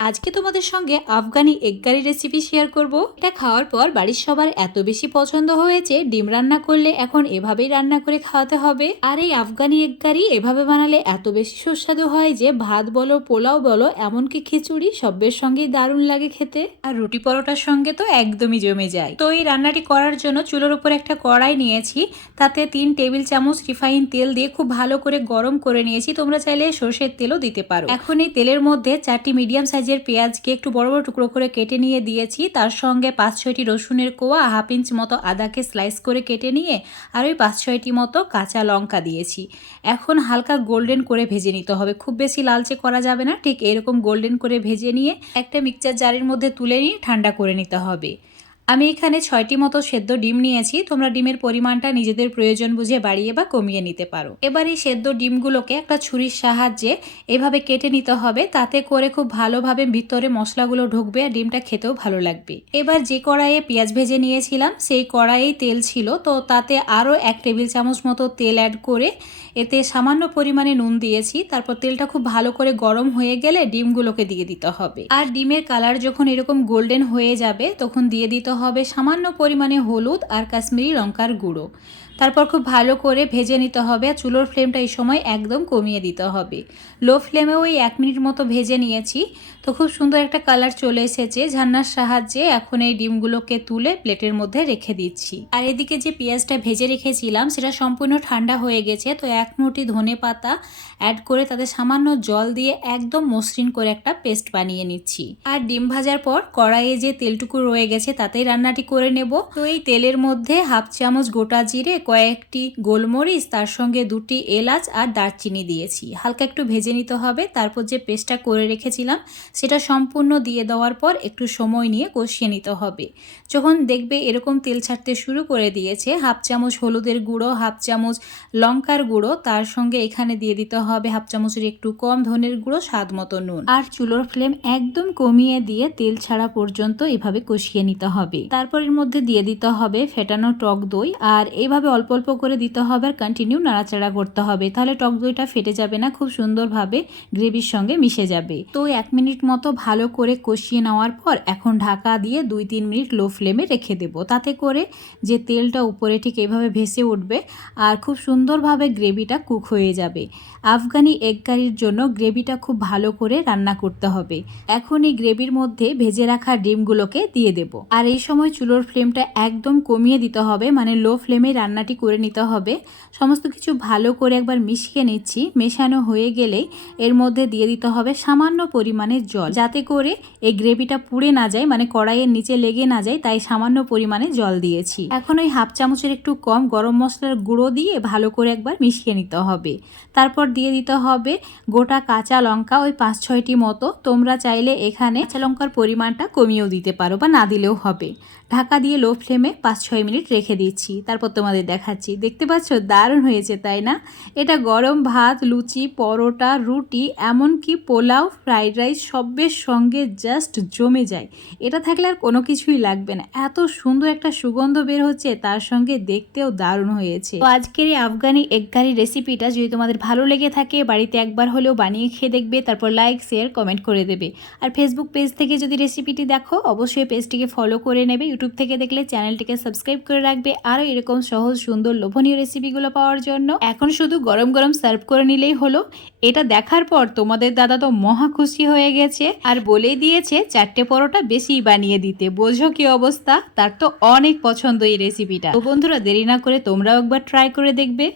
আজকে তোমাদের সঙ্গে Afghani egg curry recipe share করব। এটা খাওয়ার পর বাড়ির সবার এত বেশি পছন্দ হয়েছে, ডিম রান্না করলে এখন এভাবেই রান্না করে খাওয়াতে হবে। আর এই আফগানি এগ কারি এভাবে বানালে এত বেশি সুস্বাদু হয় যে ভাত বলো, পোলাও বলো, এমনকি খিচুড়ি সবের সঙ্গেই দারুণ লাগে খেতে। আর রুটি পরোটার সঙ্গে তো একদমই জমে যায়। তো এই রান্নাটি করার জন্য চুলোর উপর একটা কড়াই নিয়েছি। তাতে তিন টেবিল চামচ রিফাইন তেল দিয়ে খুব ভালো করে গরম করে নিয়েছি। তোমরা চাইলে সর্ষের তেলও দিতে পারো। এখন এই তেলের মধ্যে চারটি মিডিয়াম সাইজের পেঁয়াজকে একটু বড় বড় টুকরো করে কেটে নিয়ে দিয়েছি। তার সঙ্গে পাঁচ ছয়টি রসুনের কোয়া, হাফ ইঞ্চ মতো আদাকে স্লাইস করে কেটে নিয়ে আর ওই পাঁচ ছয়টি মতো কাঁচা লঙ্কা দিয়েছি। এখন হালকা গোল্ডেন করে ভেজে নিতে হবে। খুব বেশি লালচে করা যাবে না। ঠিক এরকম গোল্ডেন করে ভেজে নিয়ে একটা মিক্সচার জারের মধ্যে তুলে নিয়ে ঠান্ডা করে নিতে হবে। আমি এখানে ছয়টি মতো সেদ্ধ ডিম নিয়েছি। তোমরা ডিমের পরিমাণটা নিজেদের প্রয়োজন বুঝে বাড়িয়ে বা কমিয়ে নিতে পারো। এবার এই সেদ্ধ ডিমগুলোকে একটা ছুরির সাহায্যে এভাবে কেটে নিতে হবে। তাতে করে খুব ভালোভাবে ভিতরে মশলাগুলো ঢুকবে আর ডিমটা খেতেও ভালো লাগবে। এবার যে কড়াইয়ে পেঁয়াজ ভেজে নিয়েছিলাম, সেই কড়াইয়েই তেল ছিল। তো তাতে আরও এক টেবিল চামচ মতো তেল অ্যাড করে এতে সামান্য পরিমাণে নুন দিয়েছি। তারপর তেলটা খুব ভালো করে গরম হয়ে গেলে ডিমগুলোকে দিয়ে দিতে হবে। আর ডিমের কালার যখন এরকম গোল্ডেন হয়ে যাবে, তখন দিয়ে দিতে হবে সামান্য পরিমাণে হলুদ আর কাশ্মীরি লঙ্কার গুঁড়ো। তারপর খুব ভালো করে ভেজে নিতে হবে আর চুলোর ফ্লেমটা এই সময় একদম কমিয়ে দিতে হবে। লো ফ্লেমে ওই এক মিনিট মতো ভেজে নিয়েছি। তো খুব সুন্দর একটা কালার চলে এসেছে। ঝান্নার সাহায্যে এখন এই ডিমগুলোকে তুলে প্লেটের মধ্যে রেখে দিচ্ছি। আর এদিকে যে পেঁয়াজটা ভেজে রেখেছিলাম, সেটা সম্পূর্ণ ঠান্ডা হয়ে গেছে। তো এক মুঠি ধনে পাতা অ্যাড করে তাতে সামান্য জল দিয়ে একদম মসৃণ করে একটা পেস্ট বানিয়ে নিচ্ছি। আর ডিম ভাজার পর কড়াইয়ে যে তেলটুকু রয়ে গেছে, তাতেই রান্নাটি করে নেব। তো এই তেলের মধ্যে হাফ চামচ গোটা জিরে কয়েকটি গোলমরিচ, তার সঙ্গে দুটি এলাচ আর দারচিনি দিয়েছি। হালকা একটু ভেজে নিতে হবে। তারপর যে পেস্টটা করে রেখেছিলাম, সেটা সম্পূর্ণ দিয়ে দেওয়ার পর একটু সময় নিয়ে কষিয়ে নিতে হবে। যখন দেখবে এরকম তেল ছাড়তে শুরু করে দিয়েছে, হাফ চামচ হলুদের গুঁড়ো, হাফ চামচ লঙ্কার গুঁড়ো, তার সঙ্গে এখানে দিয়ে দিতে হবে হাফ চামচের একটু কম ধনের গুঁড়ো, স্বাদ মতো নুন। আর চুলোর ফ্লেম একদম কমিয়ে দিয়ে তেল ছাড়া পর্যন্ত এভাবে কষিয়ে নিতে হবে। তারপর এর মধ্যে দিয়ে দিতে হবে ফেটানো টক দই। আর এইভাবে অল্প অল্প করে দিতে হবে আর কন্টিনিউ নাড়াচাড়া করতে হবে। তাহলে টক দইটা ফেটে যাবে না, খুব সুন্দরভাবে গ্রেভির সঙ্গে মিশে যাবে। তো এক মিনিট মতো ভালো করে কষিয়ে নেওয়ার পর এখন ঢাকা দিয়ে দুই তিন মিনিট লো ফ্লেমে রেখে দেব। তাতে করে যে তেলটা উপরে ঠিক এইভাবে ভেসে উঠবে আর খুব সুন্দরভাবে গ্রেভিটা কুক হয়ে যাবে। আফগানি এগ কারির জন্য গ্রেভিটা খুব ভালো করে রান্না করতে হবে। এখন এই গ্রেভির মধ্যে ভেজে রাখা ডিমগুলোকে দিয়ে দেব। আর এই সময় চুলোর ফ্লেমটা একদম কমিয়ে দিতে হবে মানে লো ফ্লেমে রান্নাটি করে নিতে হবে। সমস্ত কিছু ভালো করে একবার মিশিয়ে নিচ্ছি। মেশানো হয়ে গেলেই এর মধ্যে দিয়ে দিতে হবে সামান্য পরিমাণে জল। যাতে করে এই গ্রেভিটা পুড়ে না যায় মানে কড়াইয়ের নিচে লেগে না যায়, তাই সামান্য পরিমাণে জল দিয়েছি। এখন ওই হাফ চামচের একটু কম গরম মশলার গুঁড়ো দিয়ে ভালো করে একবার মিশিয়ে নিতে হবে। তারপর দিয়ে দিতে হবে গোটা কাঁচা লঙ্কা ওই পাঁচ ছয়টি মতো। তোমরা চাইলে এখানে কাঁচা লঙ্কার পরিমাণটা কমিয়েও দিতে পারো বা না দিলেও হবে। ঢাকা দিয়ে লো ফ্লেমে পাঁচ ছয় মিনিট রেখে দিচ্ছি। তারপর তোমাদের দেখাচ্ছি। দেখতে পাচ্ছ? দারুণ হয়েছে, তাই না? এটা গরম ভাত, লুচি, পরোটা, রুটি, এমনকি পোলাও, ফ্রাইড রাইস সবের সঙ্গে জাস্ট জমে যায়। এটা থাকলে আর কোনো কিছুই লাগবে না। এত সুন্দর একটা সুগন্ধ বের হচ্ছে, তার সঙ্গে দেখতেও দারুণ হয়েছে। তো আজকের এই আফগানি এগ কারি রেসিপিটা যদি তোমাদের ভালো লেগে থাকে, বাড়িতে একবার হলেও বানিয়ে খেয়ে দেখবে, তারপর লাইক শেয়ার কমেন্ট করে দেবে। আর ফেসবুক পেজ থেকে যদি রেসিপিটি দেখো, অবশ্যই পেজটিকে ফলো করে নেবে। ইউটিউব থেকে দেখলে চ্যানেলটিকে সাবস্ক্রাইব করে রাখবে। আরও এরকম সহজ সুন্দর লোভনীয় রেসিপিগুলো পাওয়ার জন্য। এখন শুধু গরম গরম সার্ভ করে নিলেই হলো। এটা দেখার পর তোমাদের দাদা তো মহা খুশি হয়ে গেছে। আর বলেই দিয়েছে চারটে পরোটা বেশি বানিয়ে দিতে। বোঝো কি অবস্থা? তার তো অনেক পছন্দ এই রেসিপিটা তো বন্ধুরা, দেরি না করে তোমরাও একবার ট্রাই করে দেখবে।